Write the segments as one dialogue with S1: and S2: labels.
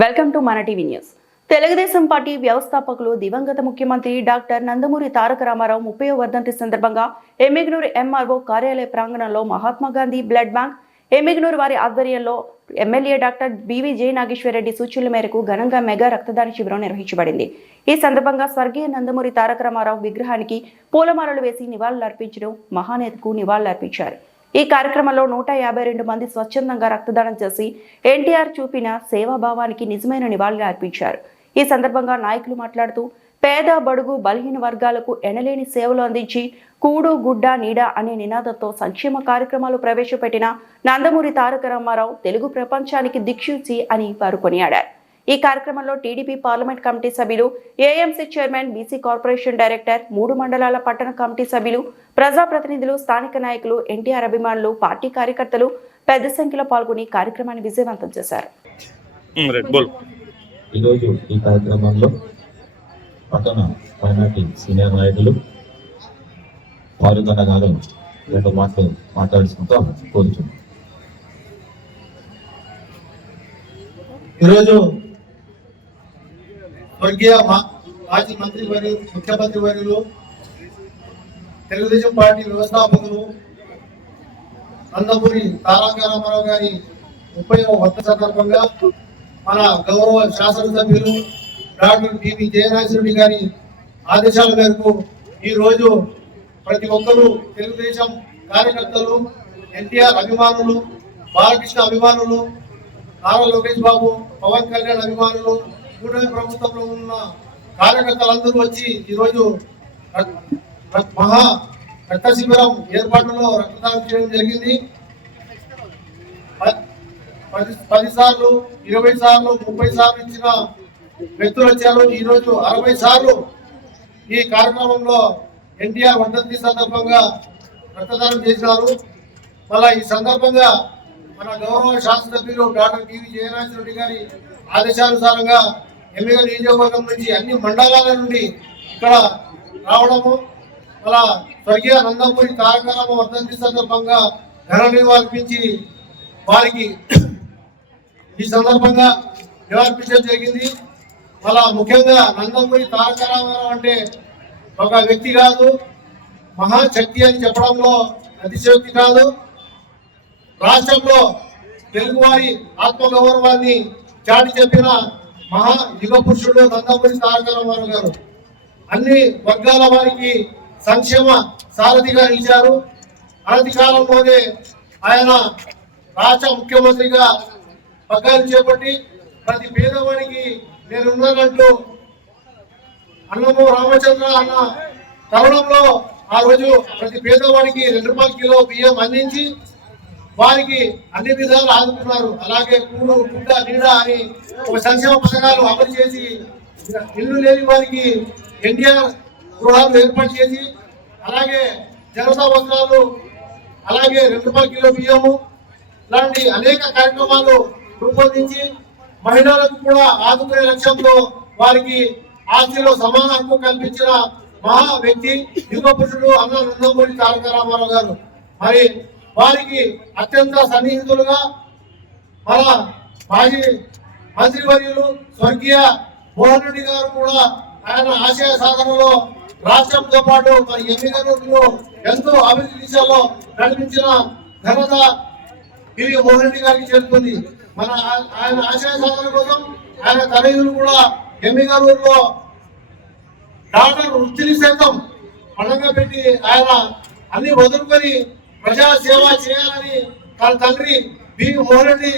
S1: Welcome మన TV news. Telugu Desam party వ్యవస్థాపకులు దివంగత ముఖ్యమంత్రి డాక్టర్ నందమూరి తారక రామారావు ముప్పై వర్ధంతి సందర్భంగా ఎమ్మిగ్నూరు ఎంఆర్ఓ కార్యాలయ ప్రాంగణంలో మహాత్మా గాంధీ బ్లడ్ బ్యాంక్ ఎమ్మిగ్నూరు వారి ఆధ్వర్యంలో MLA doctor BV Jaya Nageswarareddy సూచనల మేరకు ఘనంగా మెగా రక్తదాన శిబిరం నిర్వహించబడింది. ఈ సందర్భంగా స్వర్గీయ నందమూరి తారక రామారావు విగ్రహానికి పూలమాలలు వేసి నివాళులర్పించడం మహానేతకు నివాళులర్పించారు. ఈ కార్యక్రమంలో నూట యాభై రెండు మంది స్వచ్ఛందంగా రక్తదానం చేసి ఎన్టీఆర్ చూపిన సేవాభావానికి నిజమైన నివాళులు అర్పించారు. ఈ సందర్భంగా నాయకులు మాట్లాడుతూ పేద బడుగు బలహీన వర్గాలకు ఎనలేని సేవలు అందించి కూడు గుడ్డ నీడ అనే నినాదంతో సంక్షేమ కార్యక్రమాలు ప్రవేశపెట్టిన నందమూరి తారక రామారావు తెలుగు ప్రపంచానికి దిక్సూచి అని వారు కొనియాడారు. ఈ కార్యక్రమంలో టీడీపీ పార్లమెంట్ కమిటీ సభ్యులు AMC chairman BC corporation director మూడు మండలాల పట్టణ కమిటీ సభ్యులు ప్రజాప్రతినిధులు స్థానిక నాయకులు ఎన్టీఆర్ అభిమానులు పార్టీ కార్యకర్తలు పెద్ద సంఖ్యలో పాల్గొని కార్యక్రమాన్ని విజయవంతం చేశారు.
S2: ఈరోజు ఈ కార్యక్రమంలో పట్టణ మైనార్టీ సీనియర్ నాయకులు గారు రెండు మాటలు మాట్లాడుకుంటాం కోరుచున్నాం
S3: ఈరోజు స్వర్గీయ మాజీ మంత్రి వర్యులు ముఖ్యమంత్రి వర్యులు తెలుగుదేశం పార్టీ వ్యవస్థాపకులు నందమూరి తారక గారి ముప్పై వర్త సందర్భంగా మన గౌరవ శాసనసభ్యులు డాక్టర్ టివి జయరాజరెడ్డి గారి ఆదేశాల మేరకు ఈ రోజు ప్రతి ఒక్కరూ తెలుగుదేశం కార్యకర్తలు ఎన్టీఆర్ అభిమానులు బాలకృష్ణ అభిమానులు నారా లోకేష్ బాబు పవన్ కళ్యాణ్ అభిమానులు కూటమి ప్రభుత్వంలో ఉన్న కార్యకర్తలందరూ వచ్చి ఈరోజు మహా రక్త శిబిరం ఏర్పాటులో రక్తదానం చేయడం జరిగింది. ప- పది పది సార్లు ఇరవై సార్లు ముప్పై సార్లు ఇచ్చిన వ్యక్తులు వచ్చారు. ఈరోజు అరవై సార్లు ఈ కార్యక్రమంలో ఎన్టీఆర్ వర్ధంతి సందర్భంగా రక్తదానం చేసినారు. మళ్ళా ఈ సందర్భంగా మన గౌరవ శాసనసభ్యులు డాక్టర్ టీవీ జయరాజ్ రెడ్డి గారి ఆదేశానుసారంగా ఎమ్మెల్యే నియోజకవర్గం నుంచి అన్ని మండలాల నుండి ఇక్కడ రావడము అలా స్వర్గీయ నందమూరి కార్యక్రమం వర్ధంతి సందర్భంగా ఘన నివాళించి వారికి ఈ సందర్భంగా నివర్పించడం జరిగింది. అలా ముఖ్యంగా నందమూరి తారక రామారావు అంటే ఒక వ్యక్తి కాదు మహాశక్తి అని చెప్పడంలో అతిశక్తి కాదు. రాష్ట్రంలో తెలుగువారి ఆత్మగౌరవాన్ని చాటి చెప్పిన మహా యుగ పురుషుడు నందమూరి తారక గారు. అన్ని వర్గాల వారికి సంక్షేమ సారథిగా నిలిచారు అనతి కాలంలోనే ఆయన రాష్ట్ర ముఖ్యమంత్రిగా పగ్గాలు చేపట్టి ప్రతి పేదవాడికి నేనున్నానంటూ అన్నము రామచంద్ర అన్న తరుణంలో ఆ రోజు ప్రతి పేదవాడికి రెండు రూపాయల కిలో బియ్యం అందించి వారికి అన్ని విధాలు ఆదుకున్నారు. అలాగే కూడు గుడ్డ నీడ అని ఒక సంక్షేమ పథకాలు అమలు చేసి ఇల్లు లేని వారికి ఎన్టీఆర్ గృహాలు ఏర్పాటు చేసి అలాగే జనతా వస్త్రాలు అలాగే రెండు రూపాయల కిలో బియ్యము లాంటి అనేక కార్యక్రమాలు రూపొందించి మహిళలకు కూడా ఆదుకునే లక్ష్యంతో వారికి ఆస్తిలో సమాన హక్కు కల్పించిన మహా వ్యక్తి యుగ పురుషుడు అన్న నందమూరి తారక రామారావు గారు. మరి వారికి అత్యంత సన్నిహితులుగా మన మాజీ మంత్రివర్యులు స్వర్గీయ మోహన్ రెడ్డి గారు కూడా ఆయన ఆశయ సాధనలో రాష్ట్రంతో పాటు మన ఎన్నికలలో ఎంతో అభివృద్ధి దిశలో నడిపించిన ఘనత పివి మోహన్ రెడ్డి గారికి చేరుకుంది. మన ఆయన ఆశయ సాధన కోసం ఆయన తనయులు కూడా ఎమ్మిగలూరులో డాక్టర్ వృత్తిని సైతం పండగ పెట్టి ఆయన అన్ని వదులుకొని ప్రజా సేవ చేయాలని తన తండ్రి బి మోహన్ రెడ్డి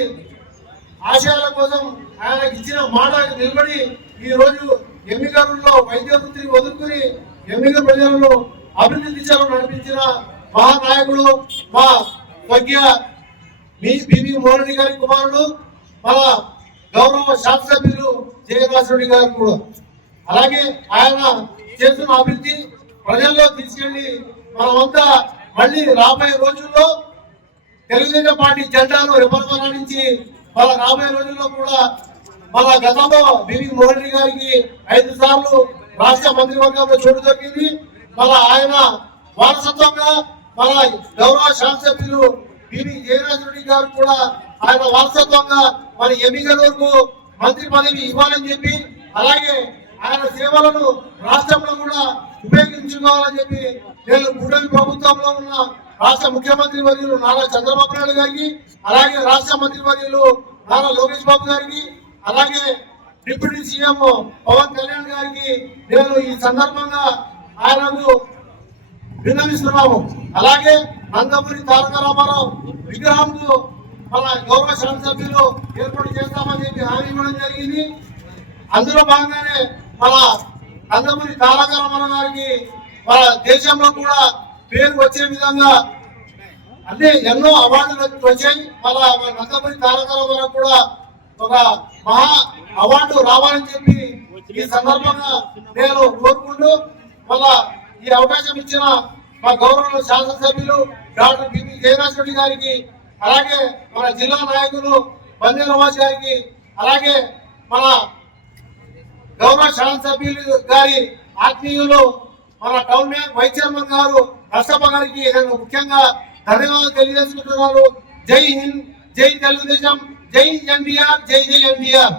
S3: ఆశయాల కోసం ఆయనకు ఇచ్చిన మాట నిలబడి ఈరోజు రోజు వైద్య వృత్తిని వదులుకుని ఎమ్మిక ప్రజలను అభివృద్ధి దిశలో నడిపించిన మహానాయకుడు మా స్వర్గీయ మీ బిబి మోహన్ రెడ్డి గారి కుమారుడు మన గౌరవ శాసనసభ్యులు జయరాజరెడ్డి గారు కూడా. అలాగే ఆయన చేస్తున్న అభివృద్ధి ప్రజల్లో తీసుకెళ్ళి మనమంతా మళ్ళీ రాబోయే రోజుల్లో తెలుగుదేశం పార్టీ జెండాను రిపర్మరించి మన రాబోయే రోజుల్లో కూడా మన గతంలో బివి మోహన్ రెడ్డి గారికి ఐదు సార్లు రాష్ట్ర మంత్రివర్గంలో చోటు దొరికింది మళ్ళా ఆయన వారసత్వంగా మన గౌరవ శాసనసభ్యులు బివి జయరాజ్ రెడ్డి గారు కూడా ఆయన వారసత్వంగా మన ఎమ్మిగలూరుకు మంత్రి పదవి ఇవ్వాలని చెప్పి అలాగే ఆయన సేవలను రాష్ట్రంలో కూడా ఉపయోగించుకోవాలని చెప్పి నేను కూటమి ప్రభుత్వంలో ఉన్న రాష్ట్ర ముఖ్యమంత్రి వర్యులు నారా చంద్రబాబు నాయుడు గారికి అలాగే రాష్ట్ర మంత్రి వర్యులు నారా లోకేష్ బాబు గారికి అలాగే డిప్యూటీ సీఎం పవన్ కళ్యాణ్ గారికి నేను ఈ సందర్భంగా ఆయనకు విన్నవిస్తున్నాము. అలాగే నందమూరి తారక రామారావు విగ్రహంకు మన గౌరవ శాసనసభ్యులు ఏర్పాటు చేస్తామని చెప్పి హామీ ఇవ్వడం జరిగింది. అందులో భాగంగానే మన నందమూరి తారక రామారావు గారికి మన దేశంలో కూడా పేరు వచ్చే విధంగా అన్ని ఎన్నో అవార్డులు వచ్చాయి. మళ్ళా మన నందమూరి తారక రామారావు కూడా ఒక మహా అవార్డు రావాలని చెప్పి ఈ సందర్భంగా నేను కోరుకుంటూ మళ్ళా ఈ అవకాశం ఇచ్చిన మా గౌరవ శాసనసభ్యులు డాక్టర్ బిపి జయరాజ్ రెడ్డి గారికి అలాగే మన జిల్లా నాయకులు బందే నవాజ్ గారికి అలాగే మన గౌరవ శాసనసభ్యులు గారి ఆత్మీయులు మన టౌన్ మేయర్ వైస్ చైర్మన్ గారు నష్టప గారికి ముఖ్యంగా ధన్యవాదాలు తెలియజేసుకుంటున్నారు జై హింద్ జై తెలుగుదేశం జై ఎన్టీఆర్ జై జై ఎన్టీఆర్.